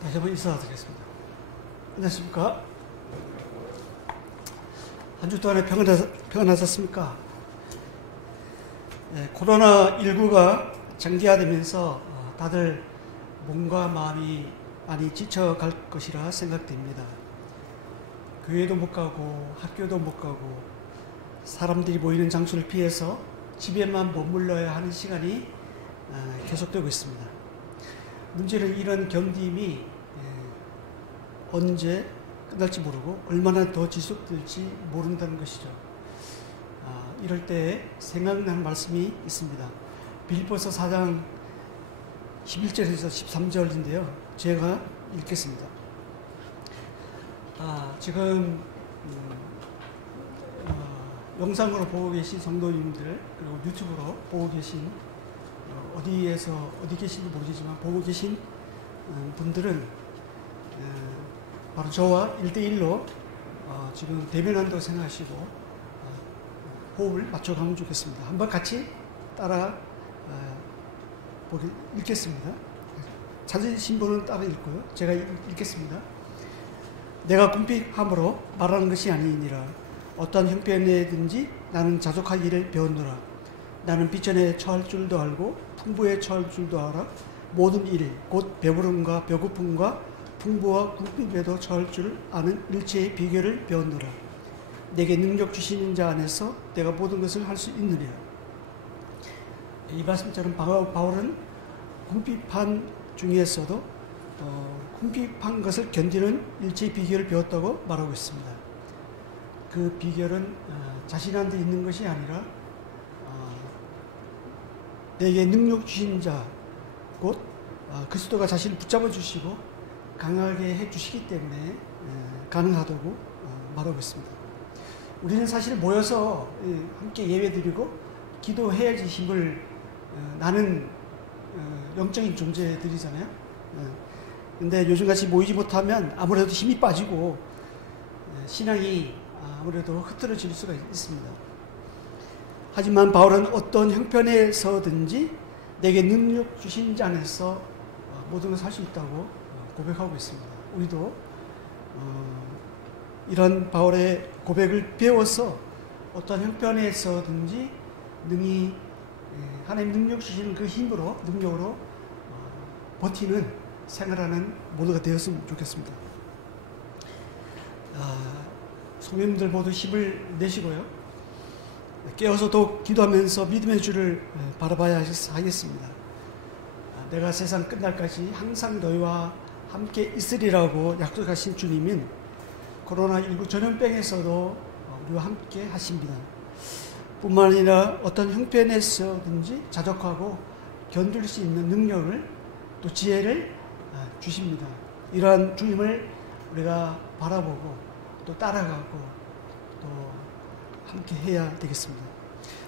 다시 한번 인사드리겠습니다. 안녕하십니까? 한 주 동안에 평안하셨습니까? 코로나19가 장기화되면서 다들 몸과 마음이 많이 지쳐갈 것이라 생각됩니다. 교회도 못 가고 학교도 못 가고 사람들이 모이는 장소를 피해서 집에만 머물러야 하는 시간이 계속되고 있습니다. 문제는 이런 견딤이 언제 끝날지 모르고 얼마나 더 지속될지 모른다는 것이죠. 이럴 때 생각나는 말씀이 있습니다. 빌립보서 4장 11절에서 13절인데요. 제가 읽겠습니다. 지금 영상으로 보고 계신 성도님들, 그리고 유튜브로 보고 계신 어디 계신지 모르겠지만 보고 계신 분들은 바로 저와 1대1로 지금 대면한다고 생각하시고 호흡을 맞춰가면 좋겠습니다. 한번 같이 따라 읽겠습니다. 찾으신 분은 따라 읽고요. 제가 읽겠습니다. 내가 궁핍함으로 말하는 것이 아니니라. 어떤 형편에든지 나는 자족하기를 배웠노라. 나는 비천에 처할 줄도 알고 풍부에 처할 줄도 알아. 모든 일, 곧 배부름과 배고픔과 풍부와 궁핍에도 처할 줄 아는 일체의 비결을 배웠노라. 내게 능력 주시는 자 안에서 내가 모든 것을 할 수 있느니라. 이 말씀처럼 바울은 궁핍한 중에서도 궁핍한 것을 견디는 일체의 비결을 배웠다고 말하고 있습니다. 그 비결은 자신한테 있는 것이 아니라 내게 능력 주신 자, 곧 그리스도가 자신을 붙잡아 주시고 강하게 해 주시기 때문에 가능하다고 말하고 있습니다. 우리는 사실 모여서 함께 예배드리고 기도해야지 힘을 나는 영적인 존재들이잖아요. 근데 요즘같이 모이지 못하면 아무래도 힘이 빠지고 신앙이 아무래도 흐트러질 수가 있습니다. 하지만 바울은 어떤 형편에서든지 내게 능력 주신 자 안에서 모든 것을 할 수 있다고 고백하고 있습니다. 우리도 이런 바울의 고백을 배워서 어떤 형편에서든지 능히 하나님 능력 주시는 그 힘으로 능력으로 버티는 생활하는 모두가 되었으면 좋겠습니다. 성도님들 모두 힘을 내시고요. 깨어서 더욱 기도하면서 믿음의 주를 바라봐야 하겠습니다. 내가 세상 끝날까지 항상 너희와 함께 있으리라고 약속하신 주님은 코로나19 전염병에서도 우리와 함께 하십니다. 뿐만 아니라 어떤 형편에서든지 자족하고 견딜 수 있는 능력을 또 지혜를 주십니다. 이러한 주님을 우리가 바라보고 또 따라가고 또 함께 해야 되겠습니다.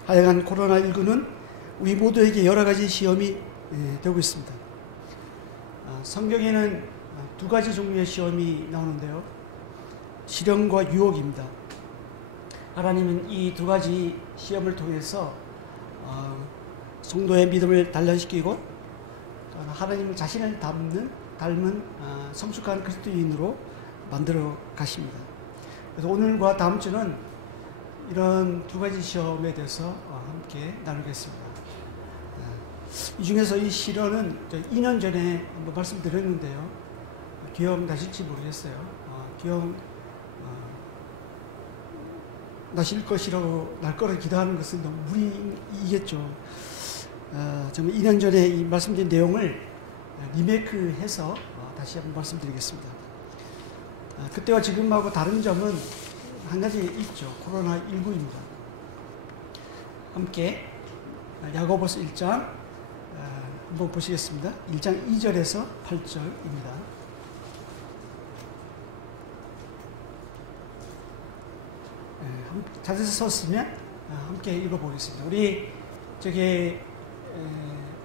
하여간 코로나19는 우리 모두에게 여러 가지 시험이 되고 있습니다. 성경에는 두 가지 종류의 시험이 나오는데요. 시련과 유혹입니다. 하나님은 이 두 가지 시험을 통해서 성도의 믿음을 단련시키고 하나님 자신을 닮은 성숙한 그리스도인으로 만들어 가십니다. 그래서 오늘과 다음 주는 이런 두 가지 시험에 대해서 함께 나누겠습니다. 이 중에서 이 시련은 2년 전에 한번 말씀드렸는데요. 기억나실지 모르겠어요. 나실 것이라고 날 거를 기도하는 것은 너무 무리이겠죠. 정말 2년 전에 이 말씀드린 내용을 리메이크해서 다시 한번 말씀드리겠습니다. 그때와 지금하고 다른 점은 한 가지 있죠. 코로나19입니다. 함께 야고보서 1장 한번 보시겠습니다. 1장 2절에서 8절입니다. 찾아서 썼으면 함께 읽어보겠습니다. 우리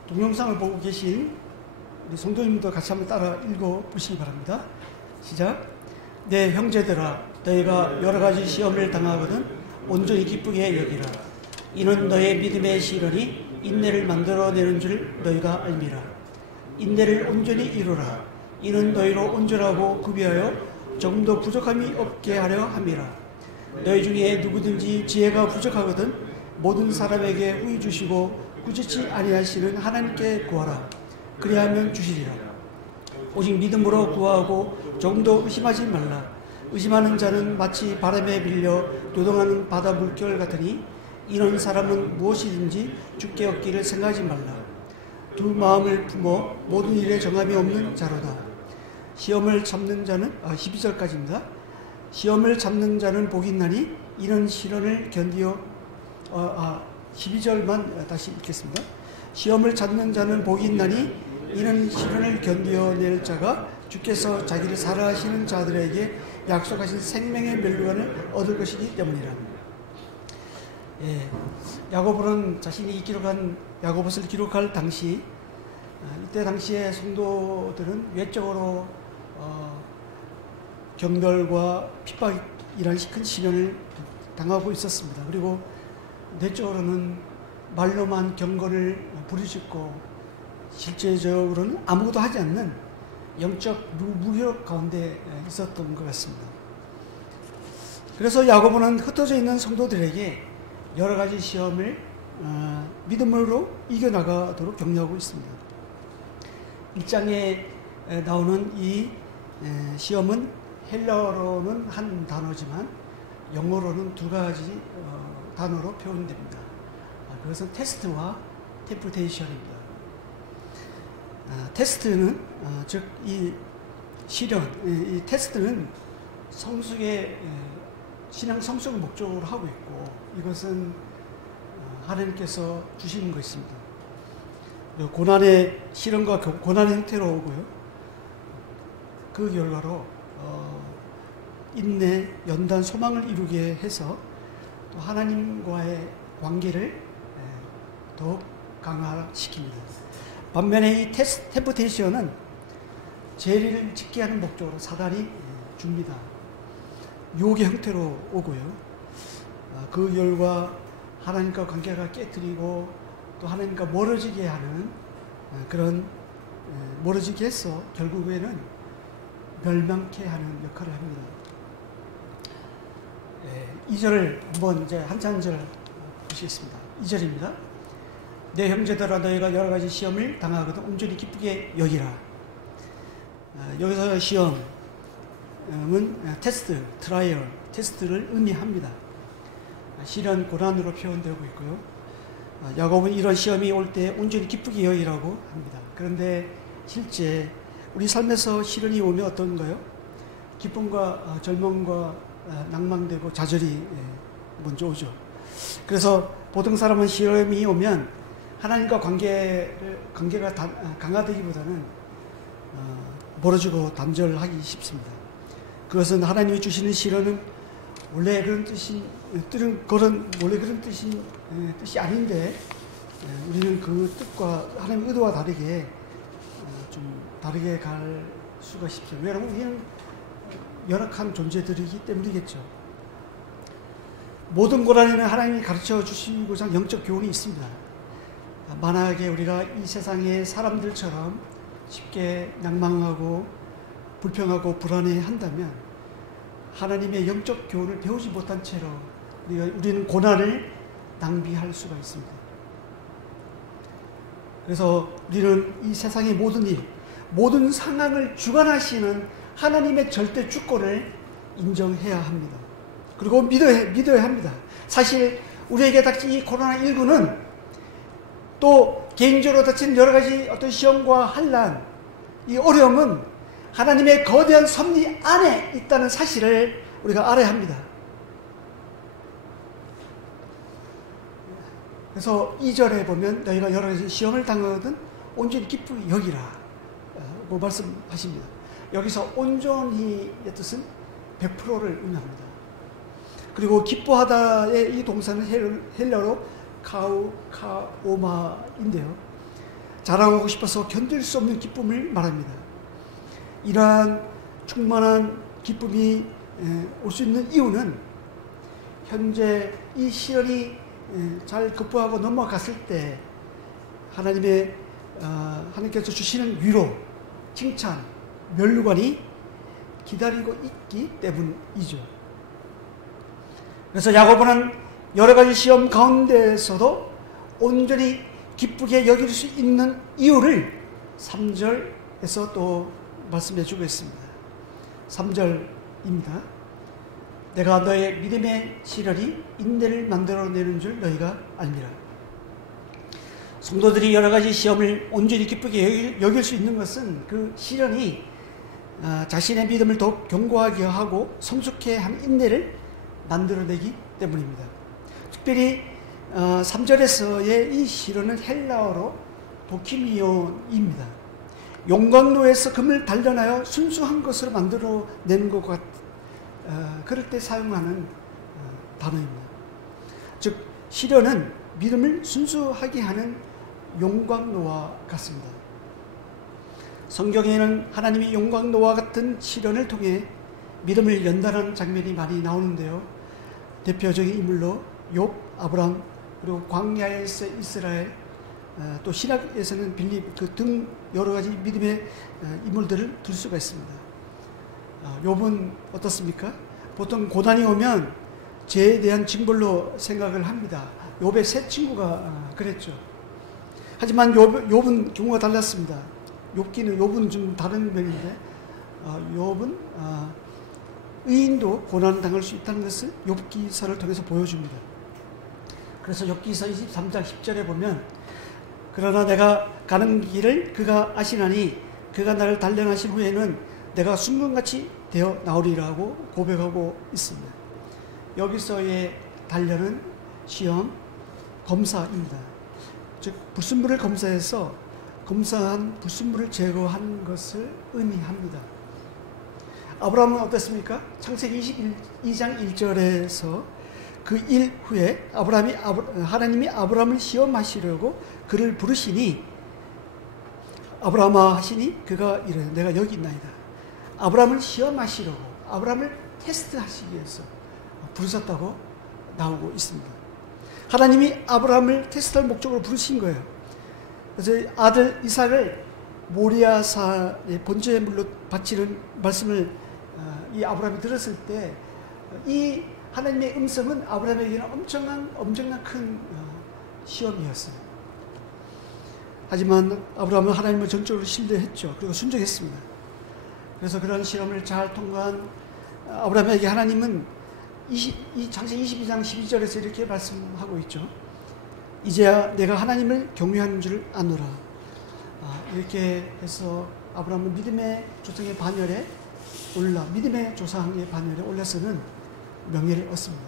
동영상을 보고 계신 우리 성도님도 같이 한번 따라 읽어보시기 바랍니다. 시작. 내 형제들아, 너희가 여러 가지 시험을 당하거든 온전히 기쁘게 여기라. 이는 너의 믿음의 시련이 인내를 만들어내는 줄 너희가 알미라. 인내를 온전히 이루라. 이는 너희로 온전하고 구비하여 조금도 부족함이 없게 하려 함이라. 너희 중에 누구든지 지혜가 부족하거든 모든 사람에게 후히 주시고 꾸짖지 아니하시는 하나님께 구하라. 그리하면 주시리라. 오직 믿음으로 구하고 조금도 의심하지 말라. 의심하는 자는 마치 바람에 빌려 요동하는 바다 물결 같으니 이런 사람은 무엇이든지 주께 얻기를 생각하지 말라. 두 마음을 품어 모든 일에 정함이 없는 자로다. 시험을 참는 자는 12절까지입니다. 시험을 참는 자는 복이 있나니 이런 시련을 견디어 12절만 다시 읽겠습니다. 시험을 찾는 자는 복이 있나니 이런 시련을 견디어낼 자가 주께서 자기를 사랑하시는 자들에게 약속하신 생명의 멸류관을 얻을 것이기 때문이라. 예, 야고보는 자신이 기록한 야고보서를 기록할 당시 이때 당시에 성도들은 외적으로 경멸과 핍박이라는 큰 시련을 당하고 있었습니다. 그리고 내적으로는 말로만 경건을 부르짖고 실제적으로는 아무것도 하지 않는 영적 무기력 가운데 있었던 것 같습니다. 그래서 야고보는 흩어져 있는 성도들에게 여러 가지 시험을 믿음으로 이겨나가도록 격려하고 있습니다. 1장에 나오는 이 시험은 헬라어로는 한 단어지만 영어로는 두 가지 단어로 표현됩니다. 그것은 테스트와 템프테이션입니다. 테스트는 즉 이 시련, 이 테스트는 성숙의 신앙 성숙을 목적으로 하고 있고 이것은 하나님께서 주시는 것입니다. 고난의 시련과 고난의 형태로 오고요. 그 결과로 인내, 연단, 소망을 이루게 해서 또 하나님과의 관계를 더욱 강화시킵니다. 반면에 이 템프테이션은 죄를 짓게 하는 목적으로 사단이 줍니다. 유혹의 형태로 오고요. 그 결과 하나님과 관계가 깨뜨리고 또 하나님과 멀어지게 하는 그런 멀어지게 해서 결국에는 멸망케 하는 역할을 합니다. 2절을 한번 이제 한 절 보시겠습니다. 2절입니다. 내 형제들아 너희가 여러 가지 시험을 당하거든 온전히 기쁘게 여기라. 여기서 시험은 테스트, 트라이얼, 테스트를 의미합니다. 시련, 고난으로 표현되고 있고요. 야고보는 이런 시험이 올 때 온전히 기쁘게 여기라고 합니다. 그런데 실제 우리 삶에서 시련이 오면 어떤가요? 기쁨과 절망과 낭망되고 좌절이 먼저 오죠. 그래서 보통 사람은 시험이 오면 하나님과 관계가 강화되기보다는 멀어지고 단절하기 쉽습니다. 그것은 하나님이 주시는 시련은 원래 그런 뜻이 아닌데 우리는 그 뜻과 하나님의 의도와 다르게 좀 다르게 갈 수가 쉽죠. 왜냐하면 우리는 열악한 존재들이기 때문이겠죠. 모든 고난에는 하나님이 가르쳐 주시고자 하는 영적 교훈이 있습니다. 만약에 우리가 이 세상의 사람들처럼 쉽게 낭망하고 불평하고 불안해한다면 하나님의 영적 교훈을 배우지 못한 채로 우리는 고난을 낭비할 수가 있습니다. 그래서 우리는 이 세상의 모든 일, 모든 상황을 주관하시는 하나님의 절대 주권을 인정해야 합니다. 그리고 믿어야 합니다. 사실 우리에게 닥친 이 코로나19는 또 개인적으로 닥친 여러 가지 어떤 시험과 환난, 이 어려움은 하나님의 거대한 섭리 안에 있다는 사실을 우리가 알아야 합니다. 그래서 2절에 보면 너희가 여러 가지 시험을 당하거든 온전히 기쁘게 여기라 말씀하십니다. 여기서 온전히의 뜻은 100%를 의미합니다. 그리고 기뻐하다의 이 동사는 헬라어로 카오마인데요. 자랑하고 싶어서 견딜 수 없는 기쁨을 말합니다. 이러한 충만한 기쁨이 올 수 있는 이유는 현재 이 시련이 잘 극복하고 넘어갔을 때 하나님께서 주시는 위로, 칭찬, 면류관이 기다리고 있기 때문이죠. 그래서 야고보는 여러 가지 시험 가운데에서도 온전히 기쁘게 여길 수 있는 이유를 3절에서 또 말씀해 주고 있습니다. 3절입니다. 내가 너의 믿음의 시련이 인내를 만들어내는 줄 너희가 알미라. 성도들이 여러 가지 시험을 온전히 기쁘게 여길 수 있는 것은 그 시련이 자신의 믿음을 더욱 견고하게 하고 성숙해 한 인내를 만들어내기 때문입니다. 특별히 3절에서의 이 시련은 헬라어로 도키미온입니다. 용광로에서 금을 단련하여 순수한 것으로 만들어낸 것 그럴 때 사용하는 단어입니다. 즉 시련은 믿음을 순수하게 하는 용광로와 같습니다. 성경에는 하나님이 용광로와 같은 시련을 통해 믿음을 연단하는 장면이 많이 나오는데요. 대표적인 인물로 욥, 아브람, 그리고 광야에서 이스라엘, 또 신학에서는 빌립 등 여러 가지 믿음의 인물들을 들 수가 있습니다. 욥은 어떻습니까? 보통 고난이 오면 죄에 대한 징벌로 생각을 합니다. 욥의 세 친구가 그랬죠. 하지만 욥은 경우가 달랐습니다. 욥은 좀 다른 면인데 욥은 의인도 고난당할 수 있다는 것을 욥기서를 통해서 보여줍니다. 그래서 욥기서 23장 10절에 보면 그러나 내가 가는 길을 그가 아시나니 그가 나를 단련하신 후에는 내가 순금같이 되어 나오리라고 고백하고 있습니다. 여기서의 단련은 시험, 검사입니다. 즉 불순물을 검사해서 검사한 불순물을 제거하는 것을 의미합니다. 아브라함은 어땠습니까? 창세기 22장 1절에서 그 일 후에 하나님이 아브라함을 시험하시려고 그를 부르시니 아브라함아 하시니 그가 이르되 내가 여기 있나이다. 아브라함을 시험하시려고, 아브라함을 테스트하시기 위해서 부르셨다고 나오고 있습니다. 하나님이 아브라함을 테스트할 목적으로 부르신 거예요. 그래서 아들 이삭을 모리아산의 번제물로 바치는 말씀을 이 아브라함이 들었을 때 이 하나님의 음성은 아브라함에게는 엄청난 큰 시험이었어요. 하지만 아브라함은 하나님을 전적으로 신뢰했죠. 그리고 순종했습니다. 그래서 그런 시험을 잘 통과한 아브라함에게 하나님은 이 창세기 22장 12절에서 이렇게 말씀하고 있죠. 이제야 내가 하나님을 경외하는 줄 아노라. 이렇게 해서 아브라함은 믿음의 조상의 반열에 믿음의 조상의 반열에 올라서는 명예를 얻습니다.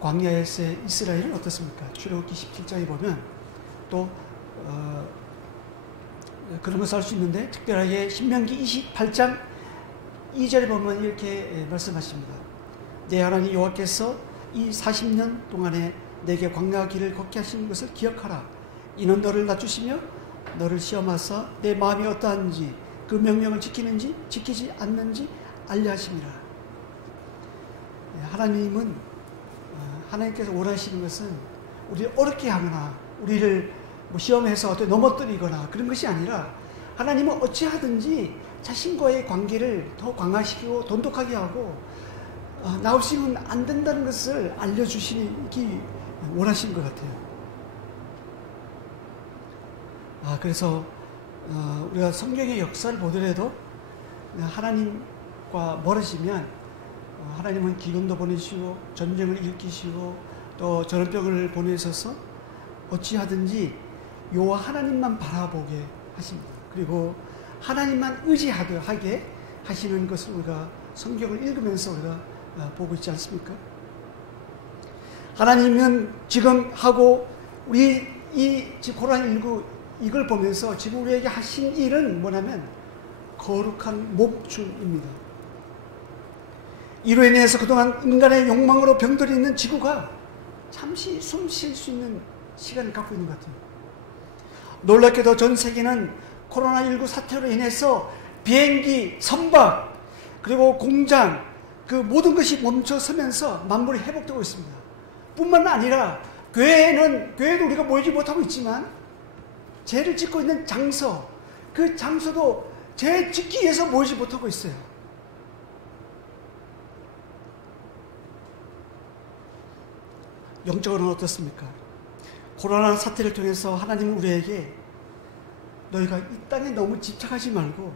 광야에서의 이스라엘은 어떻습니까? 출애굽기 17장에 보면 또 그런 것을 알 수 있는데 특별하게 신명기 28장 2절에 보면 이렇게 말씀하십니다. 내 하나님 여호와께서 이 40년 동안에 내게 광야 길을 걷게 하신 것을 기억하라. 이는 너를 낮추시며 너를 시험하사 내 마음이 어떠한지 그 명령을 지키는지 지키지 않는지 알려 하심이라. 하나님께서 원하시는 것은 우리를 어렵게 하거나 우리를 시험해서 어떻게 넘어뜨리거나 그런 것이 아니라 하나님은 어찌하든지 자신과의 관계를 더 강화시키고 돈독하게 하고 나 없이는 안 된다는 것을 알려주시기 원하시는 것 같아요. 그래서 우리가 성경의 역사를 보더라도 하나님과 멀어지면 하나님은 기근도 보내시고 전쟁을 일으키시고 또 전염병을 보내셔서 어찌하든지 여호와 하나님만 바라보게 하십니다. 그리고 하나님만 의지하게 하시는 것을 우리가 성경을 읽으면서 우리가 보고 있지 않습니까? 하나님은 지금 하고 우리 지금 코로나19 이걸 보면서 지금 우리에게 하신 일은 뭐냐면 거룩한 목줄입니다. 이로 인해서 그동안 인간의 욕망으로 병들어 있는 지구가 잠시 숨 쉴 수 있는 시간을 갖고 있는 것 같아요. 놀랍게도 전 세계는 코로나19 사태로 인해서 비행기, 선박, 그리고 공장, 그 모든 것이 멈춰서면서 만물이 회복되고 있습니다. 뿐만 아니라 교회도 우리가 모이지 못하고 있지만 죄를 짓고 있는 장소, 그 장소도 죄 짓기 위해서 모이지 못하고 있어요. 영적으로는 어떻습니까? 코로나 사태를 통해서 하나님은 우리에게 너희가 이 땅에 너무 집착하지 말고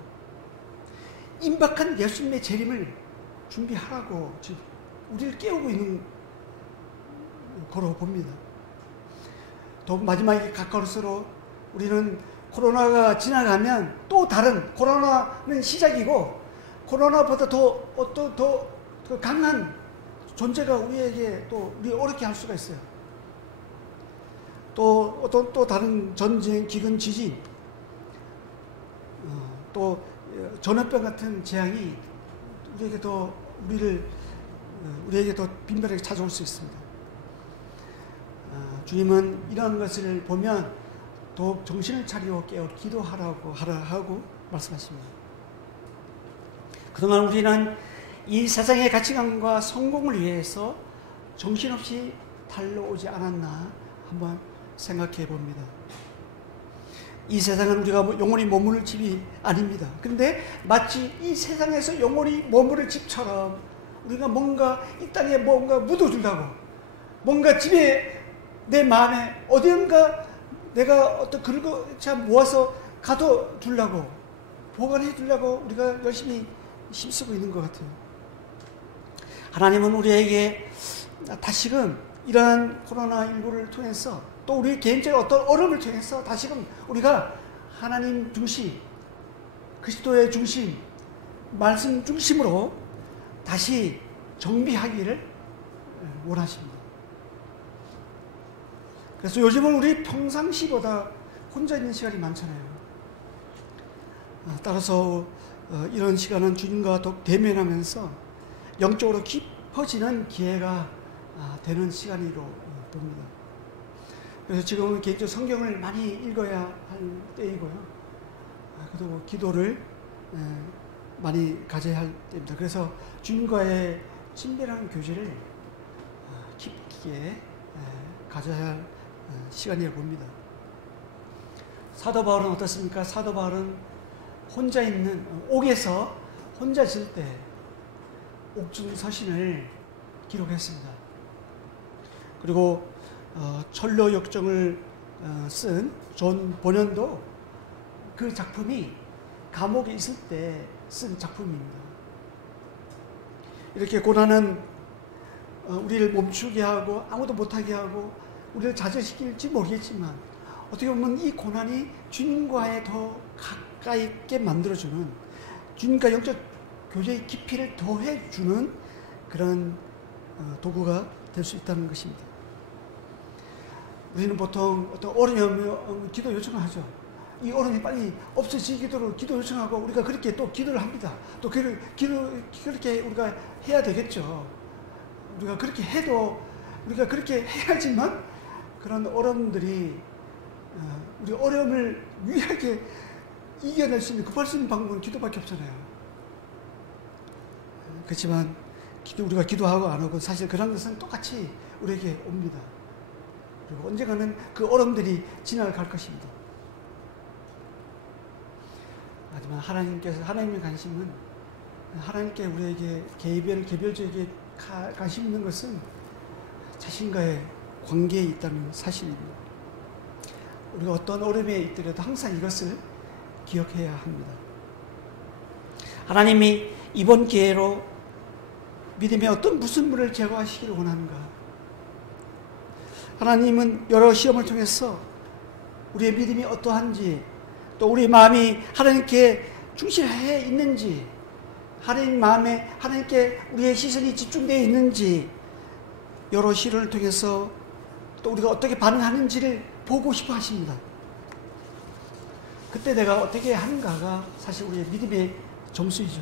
임박한 예수님의 재림을 준비하라고 지금 우리를 깨우고 있는 거로 봅니다. 더 마지막에 가까울수록 우리는 코로나가 지나가면 또 다른, 코로나는 시작이고 코로나보다 더 강한 존재가 우리에게 또 우리 어렵게 할 수가 있어요. 또 다른 전쟁, 기근, 지진, 또 전염병 같은 재앙이 우리에게 더 빈번하게 찾아올 수 있습니다. 주님은 이런 것을 보면 더욱 정신을 차리고 깨어 기도하라고 하고 말씀하십니다. 그동안 우리는 이 세상의 가치관과 성공을 위해서 정신없이 달려오지 않았나 한번 생각해 봅니다. 이 세상은 우리가 영원히 머무를 집이 아닙니다. 그런데 마치 이 세상에서 영원히 머무를 집처럼 우리가 뭔가 이 땅에 뭔가 묻어두려고, 뭔가 집에 내 마음에 어디언가 내가 어떤 긁어차 모아서 가둬두려고, 보관해 두려고 우리가 열심히 힘쓰고 있는 것 같아요. 하나님은 우리에게 다시금 이러한 코로나19를 통해서 또 우리 개인적인 어떤 어려움을 통해서 다시금 우리가 하나님 중심, 그리스도의 중심, 말씀 중심으로 다시 정비하기를 원하십니다. 그래서 요즘은 우리 평상시보다 혼자 있는 시간이 많잖아요. 따라서 이런 시간은 주님과 더욱 대면하면서 영적으로 깊어지는 기회가 되는 시간으로 봅니다. 그래서 지금은 개인적으로 성경을 많이 읽어야 할 때이고요. 그리고 기도를 많이 가져야 할 때입니다. 그래서 주님과의 친밀한 교제를 깊게 가져야 할 시간이라고 봅니다. 사도 바울은 어떻습니까? 사도 바울은 혼자 있는 옥에서 혼자 있을 때 옥중서신을 기록했습니다. 그리고 철로 역정을 쓴 존 보년도 그 작품이 감옥에 있을 때 쓴 작품입니다. 이렇게 고난은 우리를 멈추게 하고 아무도 못하게 하고 우리를 좌절시킬지 모르겠지만 어떻게 보면 이 고난이 주님과의 더 가까이 있게 만들어주는, 주님과 영적 교제의 깊이를 더해주는 그런 도구가 될 수 있다는 것입니다. 우리는 보통 어떤 어려움이 오면 기도 요청을 하죠. 이 어려움이 빨리 없어지기도록 기도 요청하고 우리가 그렇게 또 기도를 합니다. 또 그렇게 우리가 해야 되겠죠. 우리가 그렇게 해도 우리가 그렇게 해야지만 그런 어려움들이 우리 어려움을 유일하게 이겨낼 수 있는, 급할 수 있는 방법은 기도밖에 없잖아요. 그렇지만 우리가 기도하고 안 하고 사실 그런 것은 똑같이 우리에게 옵니다. 그리고 언젠가는 그 어려움들이 지나갈 것입니다. 하지만 하나님의 관심은, 하나님께 우리에게 개별적인 관심 있는 것은 자신과의 관계에 있다는 사실입니다. 우리가 어떤 어려움에 있더라도 항상 이것을 기억해야 합니다. 하나님이 이번 기회로 믿음의 어떤 무슨 물을 제거하시기를 원하는가? 하나님은 여러 시험을 통해서 우리의 믿음이 어떠한지, 또 우리 마음이 하나님께 충실해 있는지, 하나님 마음에 하나님께 우리의 시선이 집중되어 있는지 여러 시련을 통해서 또 우리가 어떻게 반응하는지를 보고 싶어 하십니다. 그때 내가 어떻게 하는가가 사실 우리의 믿음의 점수이죠.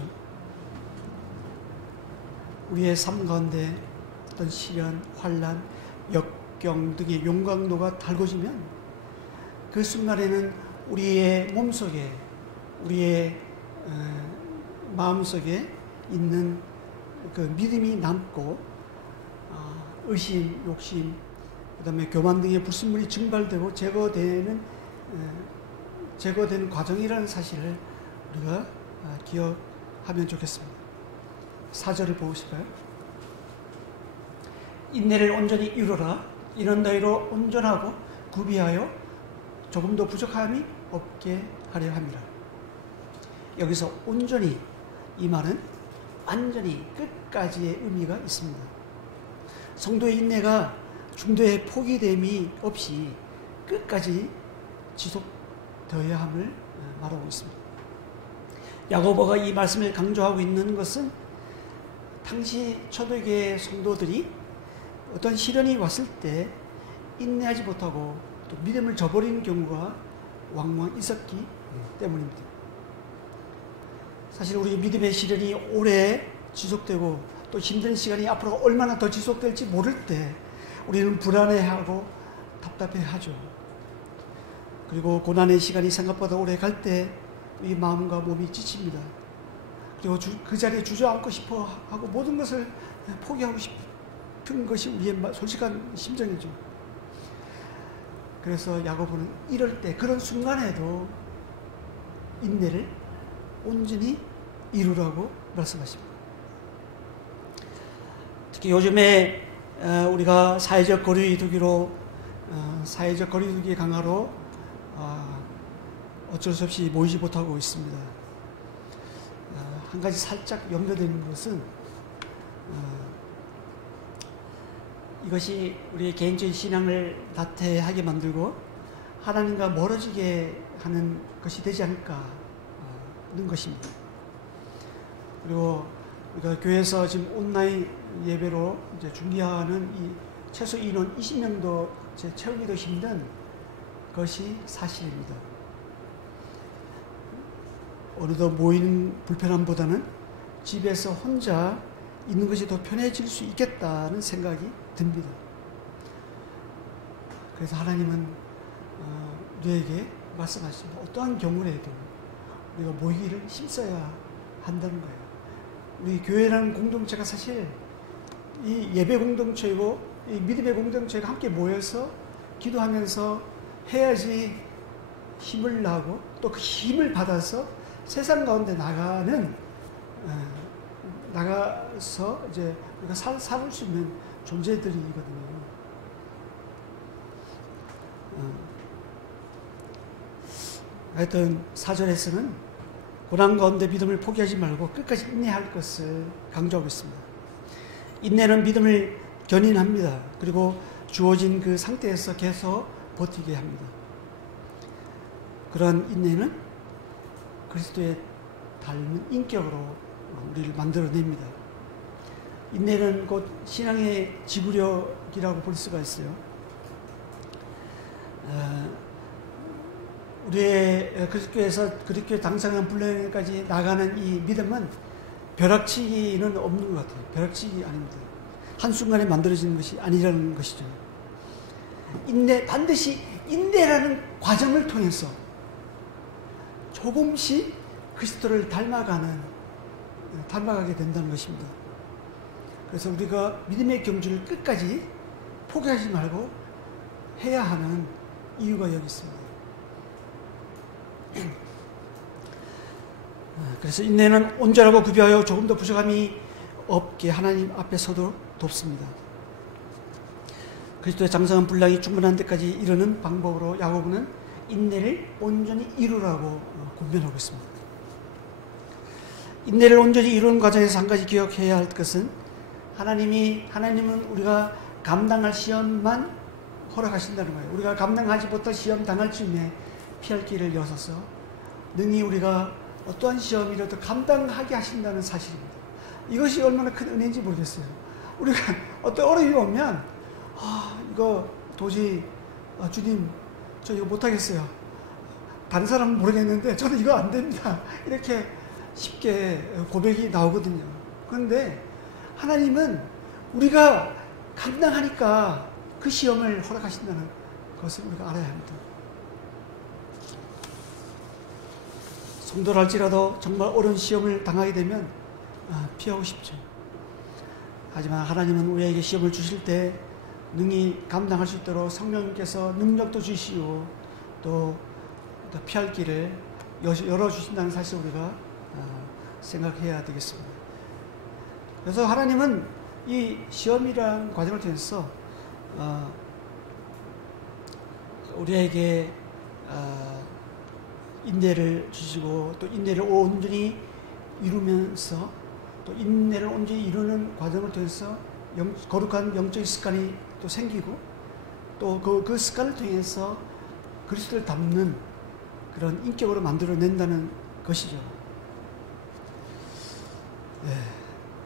우리의 삶 가운데 어떤 시련, 환난, 역경 등의 용광로가 달궈지면 그 순간에는 우리의 몸속에, 우리의 마음속에 있는 그 믿음이 남고 의심, 욕심, 그 다음에 교만 등의 불순물이 증발되고 제거되는 과정이라는 사실을 우리가 기억하면 좋겠습니다. 4절을 보실까요? 인내를 온전히 이루라. 이는 너희로 온전하고 구비하여 조금도 부족함이 없게 하려 함이라. 여기서 온전히, 이 말은 완전히 끝까지의 의미가 있습니다. 성도의 인내가 중도에 포기됨이 없이 끝까지 지속되어야 함을 말하고 있습니다. 야고보가 이 말씀을 강조하고 있는 것은 당시 초대교회 성도들이 어떤 시련이 왔을 때 인내하지 못하고 또 믿음을 저버리는 경우가 왕왕 있었기 때문입니다. 사실 우리 믿음의 시련이 오래 지속되고 또 힘든 시간이 앞으로 얼마나 더 지속될지 모를 때 우리는 불안해하고 답답해하죠. 그리고 고난의 시간이 생각보다 오래 갈 때 이 마음과 몸이 지칩니다. 그리고 그 자리에 주저앉고 싶어 하고 모든 것을 포기하고 싶은 것이 우리의 솔직한 심정이죠. 그래서 야고보는 이럴 때, 그런 순간에도 인내를 온전히 이루라고 말씀하십니다. 특히 요즘에 우리가 사회적 거리두기로 사회적 거리두기 강화로 어쩔 수 없이 모이지 못하고 있습니다. 한 가지 살짝 염려되는 것은 이것이 우리의 개인적인 신앙을 나태하게 만들고 하나님과 멀어지게 하는 것이 되지 않을까 하는 것입니다. 그리고 우리가 교회에서 지금 온라인 예배로 이제 준비하는 이 최소 인원 20명도 채우기도 힘든 것이 사실입니다. 어느덧 모이는 불편함보다는 집에서 혼자 있는 것이 더 편해질 수 있겠다는 생각이 듭니다. 그래서 하나님은 우리에게 말씀하십니다. 어떠한 경우라도 우리가 모이기를 힘써야 한다는 거예요. 우리 교회라는 공동체가 사실 이 예배 공동체이고 이 믿음의 공동체가 함께 모여서 기도하면서 해야지 힘을 나고 또 그 힘을 받아서 세상 가운데 나가서 이제 우리가 살을 수 있는 존재들이거든요. 하여튼 4절에서는 고난 가운데 믿음을 포기하지 말고 끝까지 인내할 것을 강조하고 있습니다. 인내는 믿음을 견인합니다. 그리고 주어진 그 상태에서 계속 버티게 합니다. 그러한 인내는 그리스도의 닮은 인격으로 우리를 만들어냅니다. 인내는 곧 신앙의 지구력이라고 볼 수가 있어요. 우리의 그리스도에서 그리스도의 당상한 분량까지 나가는 이 믿음은 벼락치기는 없는 것 같아요. 벼락치기 아닙니다. 한순간에 만들어지는 것이 아니라는 것이죠. 반드시 인내라는 과정을 통해서 조금씩 그리스도를 닮아가게 된다는 것입니다. 그래서 우리가 믿음의 경주를 끝까지 포기하지 말고 해야 하는 이유가 여기 있습니다. 그래서 인내는 온전하고 구비하여 조금 더 부족함이 없게 하나님 앞에서도 돕습니다. 그리스도의 장성한 분량이 충분한 데까지 이르는 방법으로 야고보는 인내를 온전히 이루라고 권면하고 있습니다. 인내를 온전히 이루는 과정에서 한 가지 기억해야 할 것은 하나님은 우리가 감당할 시험만 허락하신다는 거예요. 우리가 감당하지 못할 시험 당할 즈음에 피할 길을 여서서 능히 우리가 어떠한 시험이라도 감당하게 하신다는 사실입니다. 이것이 얼마나 큰 은혜인지 모르겠어요. 우리가 어떤 어려움이 오면 이거 도저히 주님 저 이거 못하겠어요. 다른 사람은 모르겠는데 저는 이거 안 됩니다. 이렇게 쉽게 고백이 나오거든요. 그런데 하나님은 우리가 감당하니까 그 시험을 허락하신다는 것을 우리가 알아야 합니다. 성도랄지라도 정말 어려운 시험을 당하게 되면 피하고 싶죠. 하지만 하나님은 우리에게 시험을 주실 때 능히 감당할 수 있도록 성령님께서 능력도 주시고 또 피할 길을 열어주신다는 사실 우리가 생각해야 되겠습니다. 그래서 하나님은 이 시험이라는 과정을 통해서 우리에게 인내를 주시고 또 인내를 온전히 이루면서 또 인내를 온전히 이루는 과정을 통해서 거룩한 영적인 습관이 또 생기고 또 그 습관을 통해서 그리스도를 닮는 그런 인격으로 만들어낸다는 것이죠. 네.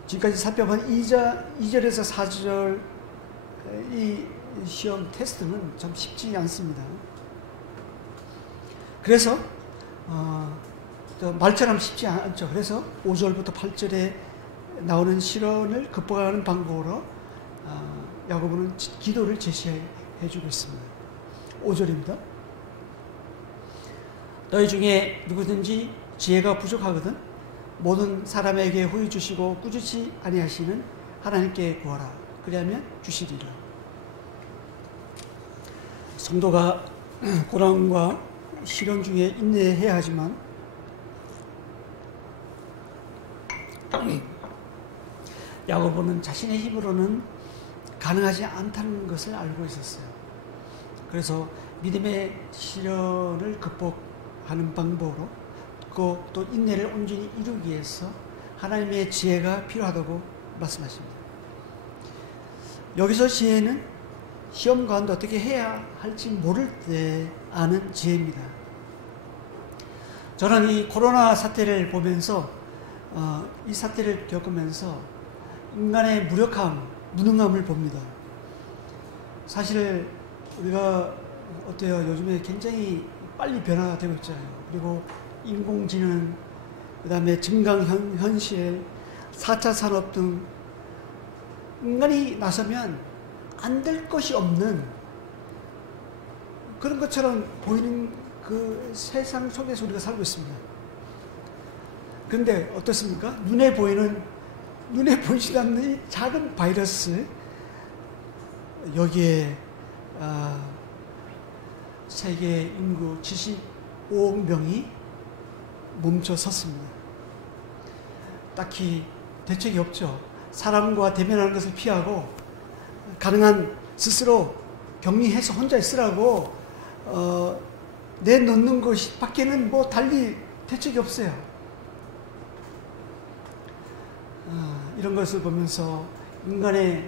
지금까지 살펴본 2절에서 4절 이 시험 테스트는 참 쉽지 않습니다. 그래서 말처럼 쉽지 않죠. 그래서 5절부터 8절에 나오는 실언을 극복하는 방법으로 야고보는 기도를 제시해 주고 있습니다. 5절입니다. 너희 중에 누구든지 지혜가 부족하거든 모든 사람에게 후히 주시고 꾸짖지 아니하시는 하나님께 구하라. 그리하면 주시리라. 성도가 고난과 시련 중에 인내해야 하지만 야고보는 자신의 힘으로는 가능하지 않다는 것을 알고 있었어요. 그래서 믿음의 시련을 극복하는 방법으로 또 인내를 온전히 이루기 위해서 하나님의 지혜가 필요하다고 말씀하십니다. 여기서 지혜는 시험 가운데 어떻게 해야 할지 모를 때 아는 지혜입니다. 저는 이 코로나 사태를 보면서 이 사태를 겪으면서 인간의 무력함, 무능함을 봅니다. 사실 우리가 어때요? 요즘에 굉장히 빨리 변화되고 있잖아요. 그리고 인공지능, 그 다음에 증강현실, 4차 산업 등 인간이 나서면 안 될 것이 없는 그런 것처럼 보이는 그 세상 속에서 우리가 살고 있습니다. 그런데 어떻습니까? 눈에 보이지 않는 이 작은 바이러스, 여기에 세계 인구 75억 명이 멈춰 섰습니다. 딱히 대책이 없죠. 사람과 대면하는 것을 피하고 가능한 스스로 격리해서 혼자 있으라고 내놓는 것이 밖에는 뭐 달리 대책이 없어요. 이런 것을 보면서 인간의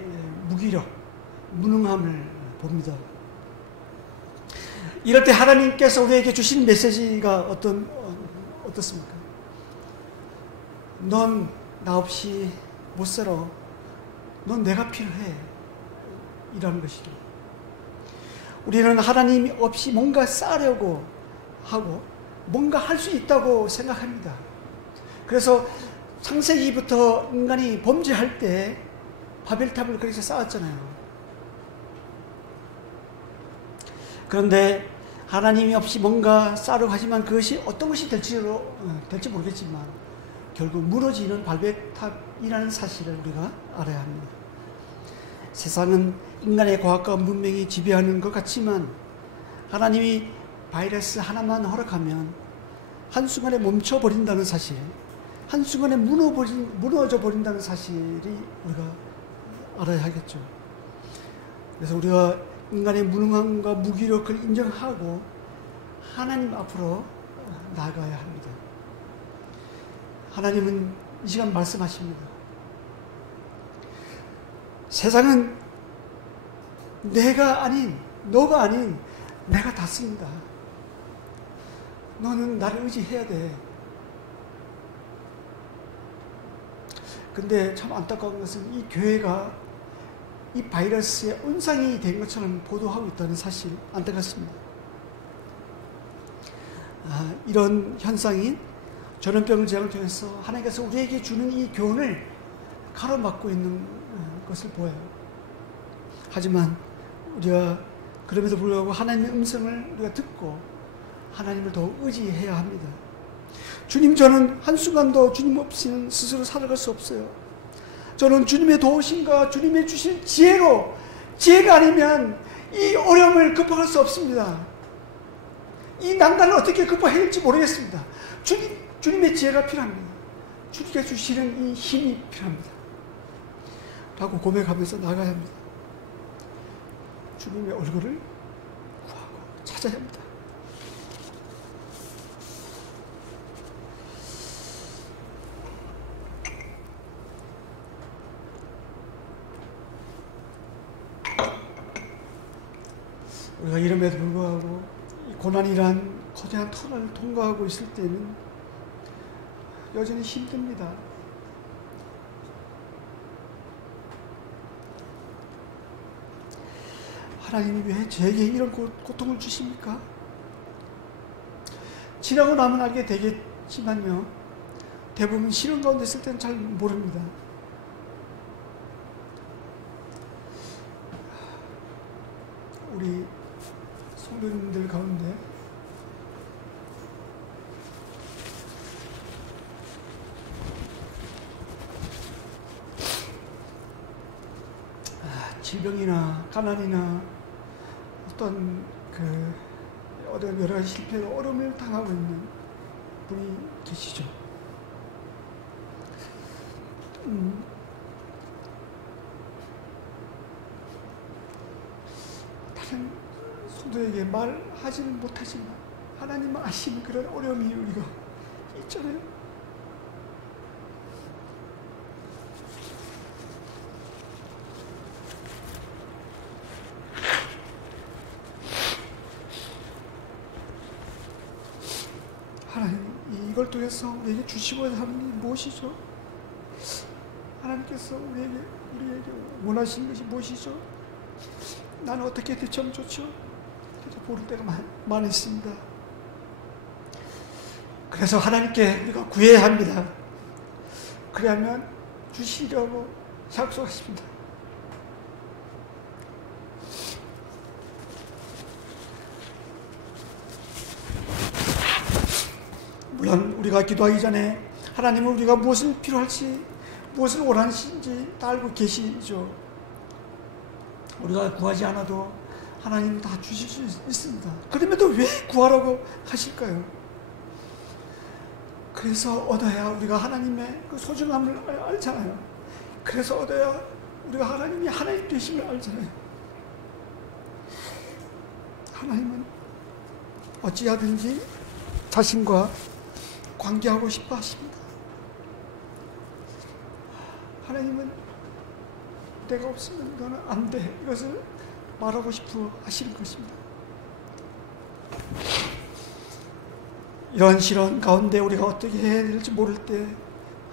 무기력, 무능함을 봅니다. 이럴 때 하나님께서 우리에게 주신 메시지가 어떻습니까? 넌 나 없이 못 살아. 넌 내가 필요해. 이라는 것이죠. 우리는 하나님 없이 뭔가 쌓으려고 하고 뭔가 할 수 있다고 생각합니다. 그래서 창세기부터 인간이 범죄할 때 바벨탑을 그렇게 쌓았잖아요. 그런데 하나님이 없이 뭔가 쌓으려고 하지만 그것이 어떤 것이 될지 모르겠지만 결국 무너지는 바벨탑이라는 사실을 우리가 알아야 합니다. 세상은 인간의 과학과 문명이 지배하는 것 같지만 하나님이 바이러스 하나만 허락하면 한순간에 멈춰버린다는 사실, 한순간에 무너져 버린다는 사실이 우리가 알아야 하겠죠. 그래서 우리가 인간의 무능함과 무기력을 인정하고 하나님 앞으로 나아가야 합니다. 하나님은 이 시간 말씀하십니다. 세상은 내가 아닌, 너가 아닌 내가 다 씁니다. 너는 나를 의지해야 돼. 근데 참 안타까운 것은 이 교회가 이 바이러스의 온상이 된 것처럼 보도하고 있다는 사실, 안타깝습니다. 이런 현상인 전염병 재앙을 통해서 하나님께서 우리에게 주는 이 교훈을 가로막고 있는 것을 보여요. 하지만 우리가 그럼에도 불구하고 하나님의 음성을 우리가 듣고 하나님을 더 의지해야 합니다. 주님, 저는 한순간도 주님 없이는 스스로 살아갈 수 없어요. 저는 주님의 도우심과 주님의 주신 지혜로, 지혜가 아니면 이 어려움을 극복할 수 없습니다. 이 난관을 어떻게 극복해야 될지 모르겠습니다. 주님의 지혜가 필요합니다. 주님께 주시는 이 힘이 필요합니다. 라고 고백하면서 나가야 합니다. 주님의 얼굴을 구하고 찾아야 합니다. 우리가 이름에도 불구하고 이 고난이란 거대한 터널을 통과하고 있을 때는 여전히 힘듭니다. 하나님이 왜 저에게 이런 고통을 주십니까? 지나고 나면 알게 되겠지만요, 대부분 시련 가운데 있을 때는 잘 모릅니다. 우리 성도님들 가운데 질병이나 가난이나 어떤 여러 가지 실패로 어려움을 당하고 있는 분이 계시죠. 다른 성도에게 말하지는 못하지만 하나님은 아시는 그런 어려움이 우리가 있잖아요. 하나님, 이걸 통해서 우리에게 주시고자 하는 게 무엇이죠? 하나님께서 우리에게 원하시는 것이 무엇이죠? 나는 어떻게 대처하면 좋죠? 모를 때가 많습니다. 그래서 하나님께 우리가 구해야 합니다. 그러면 주시려고 약속하십니다. 물론 우리가 기도하기 전에 하나님은 우리가 무엇을 필요할지, 무엇을 원하시는지 다 알고 계시죠. 우리가 구하지 않아도 하나님은 다 주실 수 있습니다. 그럼에도 왜 구하라고 하실까요? 그래서 얻어야 우리가 하나님의 그 소중함을 알잖아요. 그래서 얻어야 우리가 하나님이 하나님 되심을 알잖아요. 하나님은 어찌하든지 자신과 관계하고 싶어 하십니다. 하나님은 내가 없으면 너는 안 돼, 이것을 말하고 싶어 하시는 것입니다. 이런 시련 가운데 우리가 어떻게 해야 될지 모를 때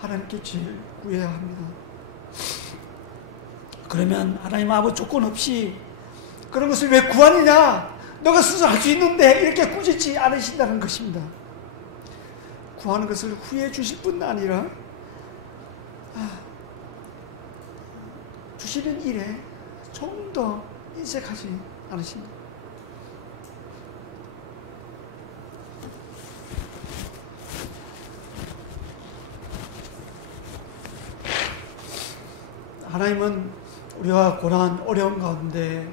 하나님께 제일 구해야 합니다. 그러면 하나님 아무 조건 없이 그런 것을 왜 구하느냐, 너가 스스로 할 수 있는데 이렇게 꾸짖지 않으신다는 것입니다. 구하는 것을 후회해 주실 뿐 아니라 주시는 일에 좀 더 인색하지 않으십니다. 하나님은 우리가 고난, 어려움 가운데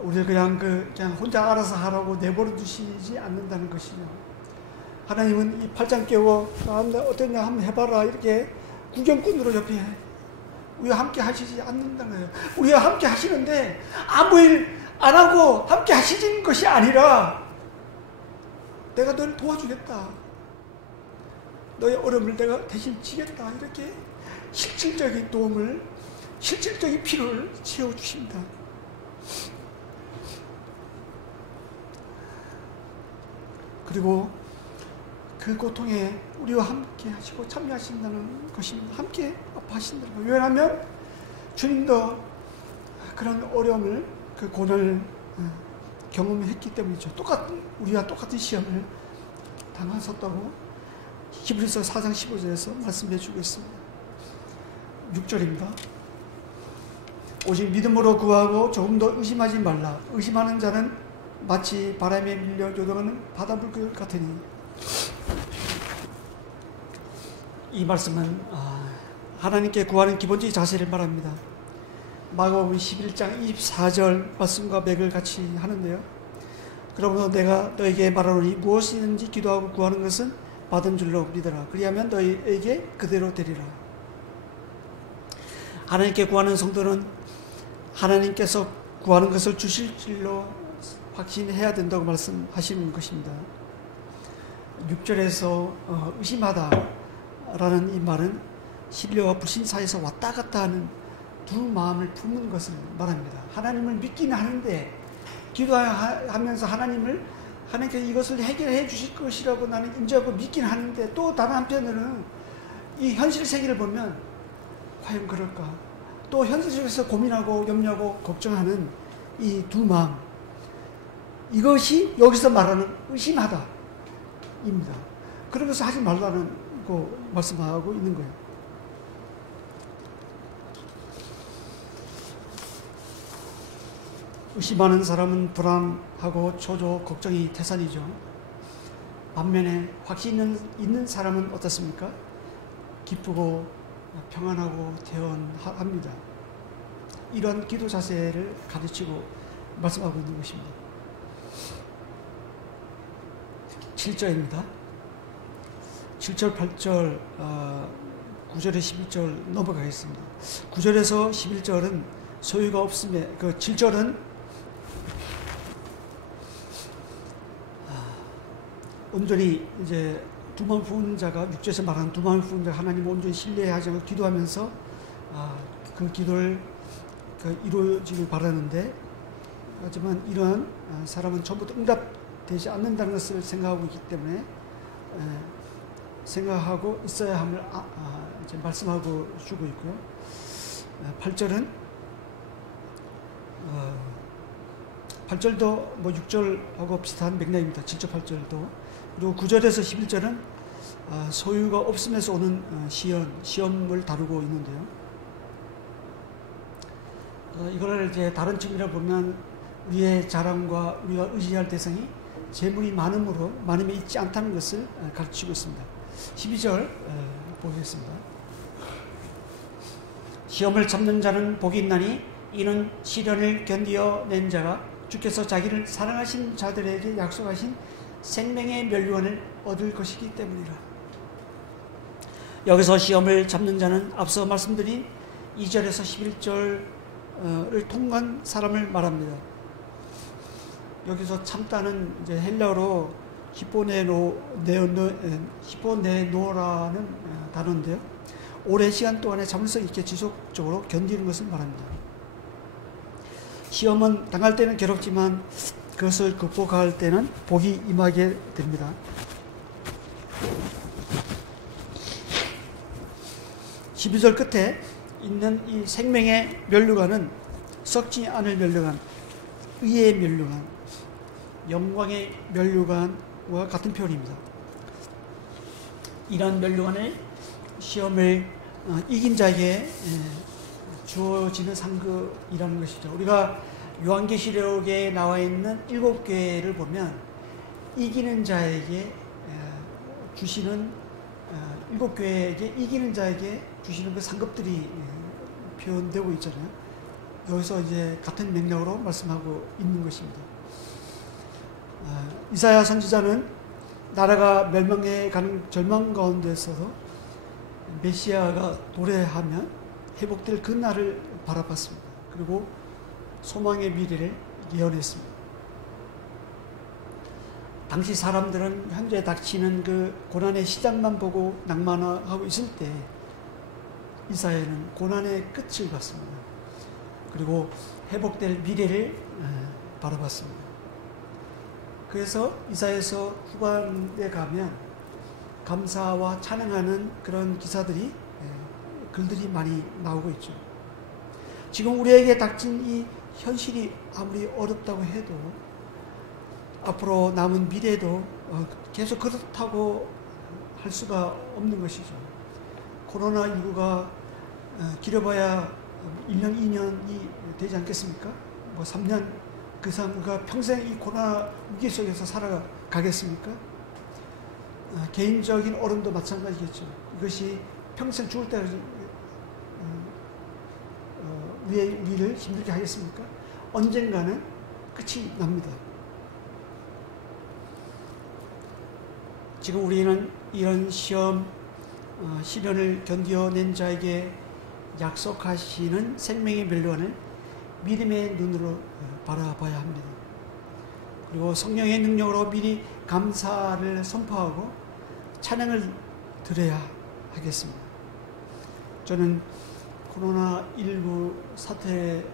우리를 그냥 혼자 알아서 하라고 내버려 두시지 않는다는 것이죠. 하나님은 이 팔짱 끼고 어떠냐 한번 해봐라 이렇게 구경꾼으로 옆에 우리와 함께 하시지 않는다는 거예요. 우리와 함께 하시는데 아무 일 안 하고 함께 하시는 것이 아니라 내가 너를 도와주겠다, 너의 어려움을 내가 대신 지겠다, 이렇게 실질적인 도움을, 실질적인 필요를 채워주십니다. 그리고 그 고통에 우리와 함께 하시고 참여하신다는 것입니다. 함께 아파하신다는 거예요. 왜냐하면 주님도 그런 어려움을, 그 고난을 경험했기 때문이죠. 우리와 똑같은 시험을 당하셨다고 히브리서 4장 15절에서 말씀해 주고 있습니다. 6절입니다. 오직 믿음으로 구하고 조금 더 의심하지 말라. 의심하는 자는 마치 바람에 밀려 요동하는 바닷물 같으니. 이 말씀은 하나님께 구하는 기본적인 자세를 말합니다. 마가복음 11장 24절 말씀과 맥을 같이 하는데요. 그러므로 내가 너에게 말하노니 무엇이든지 기도하고 구하는 것은 받은 줄로 믿어라. 그리하면 너에게 그대로 되리라. 하나님께 구하는 성도는 하나님께서 구하는 것을 주실 줄로 확신해야 된다고 말씀하시는 것입니다. 6절에서 의심하다 라는 이 말은 신뢰와 불신 사이에서 왔다 갔다 하는 두 마음을 품는 것을 말합니다. 하나님을 믿기는 하는데 기도하면서 하나님께서 이것을 해결해 주실 것이라고 나는 인정하고 믿긴 하는데, 또 다른 한편으로는 이 현실 세계를 보면 과연 그럴까? 또 현실 속에서 고민하고 염려하고 걱정하는 이 두 마음, 이것이 여기서 말하는 의심하다 입니다. 그런 것을 하지 말라는 거 말씀하고 있는 거예요. 의심하는 사람은 불안하고 초조, 걱정이 태산이죠. 반면에 확신 있는 사람은 어떻습니까? 기쁘고 평안하고 태연합니다. 이런 기도 자세를 가르치고 말씀하고 있는 것입니다. 7절입니다. 7절, 8절, 9절에 11절 넘어가겠습니다. 9절에서 11절은 소유가 없음에, 그 7절은 온전히 이제 두 마음 부은 자가, 6절에서 말하는 두 마음 부은 자가 하나님을 온전히 신뢰하지 않고 기도하면서 그 기도를 이루어지길 바라는데, 하지만 이러한 사람은 전부터 응답되지 않는다는 것을 생각하고 있기 때문에 생각하고 있어야 함을 이제 말씀하고 주고 있고요. 8절은 8절도 뭐 6절하고 비슷한 맥락입니다. 7절, 8절도. 그리고 9절에서 11절은 소유가 없음에서 오는 시험을 다루고 있는데요. 이걸 이제 다른 측면으로 보면 우리의 자랑과 우리가 의지할 대상이 재물이 많음에 있지 않다는 것을 가르치고 있습니다. 12절 보겠습니다. 시험을 참는 자는 복이 있나니 이는 시련을 견디어 낸 자가 주께서 자기를 사랑하신 자들에게 약속하신 생명의 면류관을 얻을 것이기 때문이라. 여기서 시험을 잡는 자는 앞서 말씀드린 2절에서 11절을 통과한 사람을 말합니다. 여기서 참다는 이제 헬라어로 히포네노라는 단어인데요. 오랜 시간 동안에 참을성 있게 지속적으로 견디는 것을 말합니다. 시험은 당할 때는 괴롭지만 그것을 극복할 때는 복이 임하게 됩니다. 12절 끝에 있는 이 생명의 면류관은 썩지 않을 면류관, 의의 면류관, 영광의 면류관과 같은 표현입니다. 이런 면류관을 시험을 이긴 자에게 주어지는 상급이라는 것이죠. 우리가 요한계시록에 나와 있는 7교회를 보면 이기는 자에게 주시는 7교회에게 이기는 자에게 주시는 그 상급들이 표현되고 있잖아요. 여기서 이제 같은 맥락으로 말씀하고 있는 것입니다. 이사야 선지자는 나라가 멸망해 가는 절망 가운데서도 메시아가 도래하면 회복될 그 날을 바라봤습니다. 그리고 소망의 미래를 예언했습니다. 당시 사람들은 현재 닥치는 그 고난의 시작만 보고 낭만하고 있을 때 이사야는 고난의 끝을 봤습니다. 그리고 회복될 미래를 바라봤습니다. 그래서 이사야서 후반에 가면 감사와 찬양하는 그런 기사들이, 글들이 많이 나오고 있죠. 지금 우리에게 닥친 이 현실이 아무리 어렵다고 해도 앞으로 남은 미래도 계속 그렇다고 할 수가 없는 것이죠. 코로나19가 길어봐야 1년, 2년이 되지 않겠습니까? 뭐 3년 그 이상 우리가 평생 이 코로나 위기 속에서 살아가겠습니까? 개인적인 어려움도 마찬가지겠죠. 이것이 평생 죽을 때까지 우리를 힘들게 하겠습니까? 언젠가는 끝이 납니다. 지금 우리는 이런 시련을 견뎌낸 자에게 약속하시는 생명의 멸류관을 믿음의 눈으로 바라봐야 합니다. 그리고 성령의 능력으로 미리 감사를 선포하고 찬양을 드려야 하겠습니다. 저는 코로나19 사태를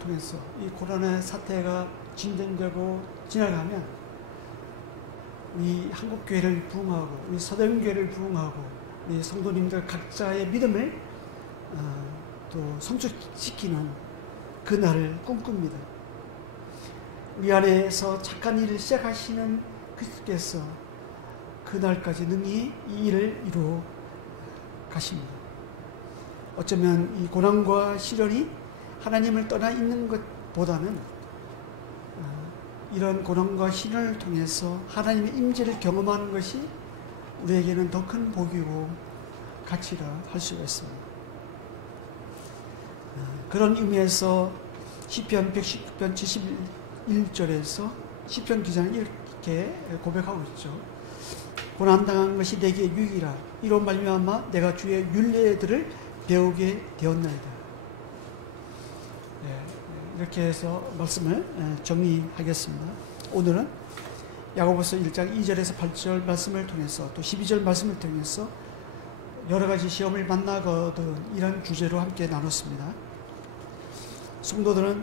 통해서 이 코로나 사태가 진전되고 지나가면 우리 한국교회를 부흥하고 우리 서대문교회를 부흥하고 우리 성도님들 각자의 믿음을 또 성숙시키는 그날을 꿈꿉니다. 우리 안에서 착한 일을 시작하시는 그리스도께서 그날까지 능히 이 일을 이루어 가십니다. 어쩌면 이 고난과 시련이 하나님을 떠나 있는 것보다는 이런 고난과 시련을 통해서 하나님의 임재를 경험하는 것이 우리에게는 더 큰 복이고 가치라 할 수가 있습니다. 그런 의미에서 시편 119편 71절에서 시편 기자는 이렇게 고백하고 있죠. 고난당한 것이 내게 유익이라. 이로 말미암아 내가 주의 율례들을 배우게 되었나이다. 이렇게 해서 말씀을 정리하겠습니다. 오늘은 야고보서 1장 2절에서 8절 말씀을 통해서 또 12절 말씀을 통해서 여러 가지 시험을 만나거든 이런 주제로 함께 나눴습니다. 성도들은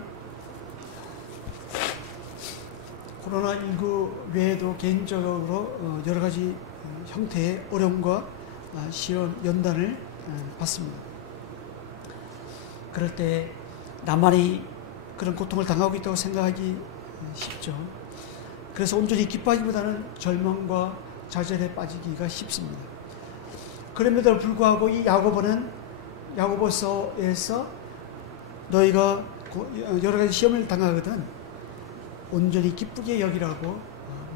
코로나19 외에도 개인적으로 여러 가지 형태의 어려움과 시련, 연단을 받습니다. 그럴 때 나만이 그런 고통을 당하고 있다고 생각하기 쉽죠. 그래서 온전히 기뻐하기보다는 절망과 좌절에 빠지기가 쉽습니다. 그럼에도 불구하고 이 야고보서에서 너희가 여러 가지 시험을 당하거든 온전히 기쁘게 여기라고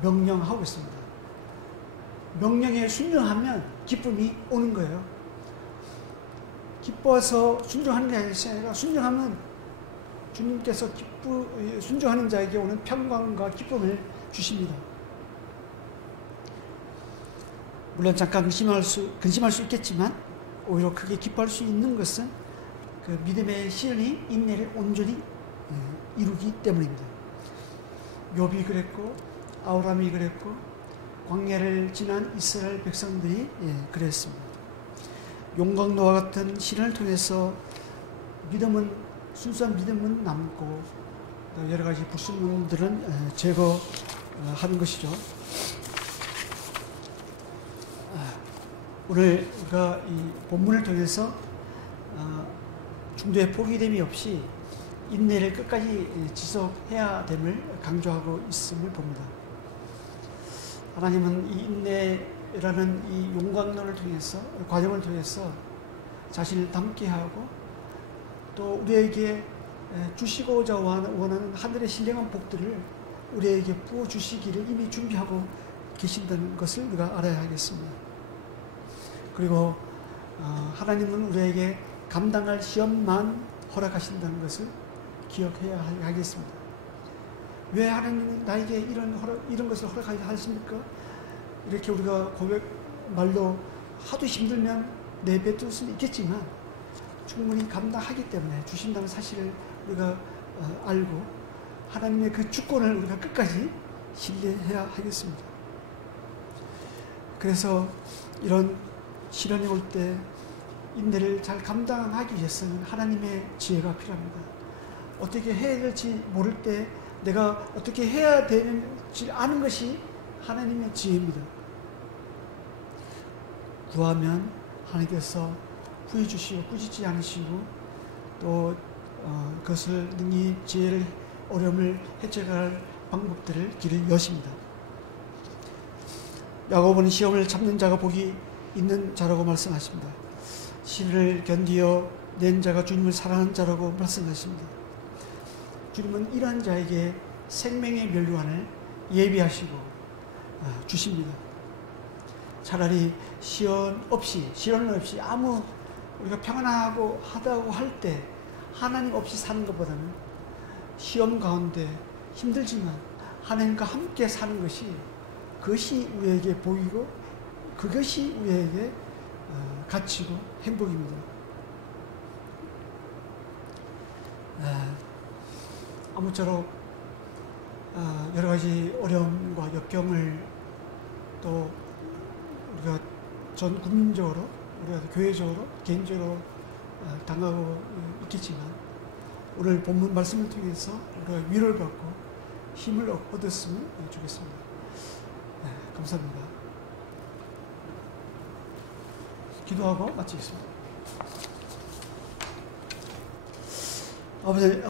명령하고 있습니다. 명령에 순종하면 기쁨이 오는 거예요. 기뻐서 순종하는 게 아니라 순종하면 주님께서 순종하는 자에게 오는 평강과 기쁨을 주십니다. 물론 잠깐 근심할 수 있겠지만 오히려 크게 기뻐할 수 있는 것은 그 믿음의 시련이 인내를 온전히 이루기 때문입니다. 욥이 그랬고 아브라함이 그랬고 광야를 지난 이스라엘 백성들이 그랬습니다. 용광로와 같은 시련을 통해서 순수한 믿음은 남고 여러 가지 불순물들은 제거하는 것이죠. 오늘 우리가 이 본문을 통해서 중도의 포기됨이 없이 인내를 끝까지 지속해야 됨을 강조하고 있음을 봅니다. 하나님은 이 인내라는 이 용광로를 통해서 과정을 통해서 자신을 담게 하고 또 우리에게 주시고자 원하는 하늘의 신령한 복들을 우리에게 부어주시기를 이미 준비하고 계신다는 것을 우리가 알아야 하겠습니다. 그리고 하나님은 우리에게 감당할 시험만 허락하신다는 것을 기억해야 하겠습니다. 왜 하나님은 나에게 이런 것을 허락하십니까? 이렇게 우리가 말로 하도 힘들면 내뱉을 수는 있겠지만 충분히 감당하기 때문에 주신다는 사실을 우리가 알고 하나님의 그 주권을 우리가 끝까지 신뢰해야 하겠습니다. 그래서 이런 시련이 올 때 인내를 잘 감당하기 위해서는 하나님의 지혜가 필요합니다. 어떻게 해야 될지 모를 때 내가 어떻게 해야 되는지 아는 것이 하나님의 지혜입니다. 구하면 하나님께서 후회 주시고 꾸짖지 않으시고 또 그것을 능히 지혜를 어려움을 해결할 방법들을 길을 여십니다. 야고보는 시험을 참는 자가 복이 있는 자라고 말씀하십니다. 시련을 견디어 낸 자가 주님을 사랑하는 자라고 말씀하십니다. 주님은 이러한 자에게 생명의 멸류관을 예비하시고 주십니다. 차라리 시련 없이 아무 우리가 평안하고 하다고 할 때 하나님 없이 사는 것보다는 시험 가운데 힘들지만 하나님과 함께 사는 것이, 그것이 우리에게 보이고 그것이 우리에게 가치고 행복입니다. 아무쪼록 여러 가지 어려움과 역경을 또 우리가 전 국민적으로, 우리가 교회적으로, 개인적으로 당하고 있겠지만, 오늘 본문 말씀을 통해서 우리가 위로를 받고 힘을 얻었으면 좋겠습니다. 감사합니다. 기도하고 마치겠습니다. 아버지,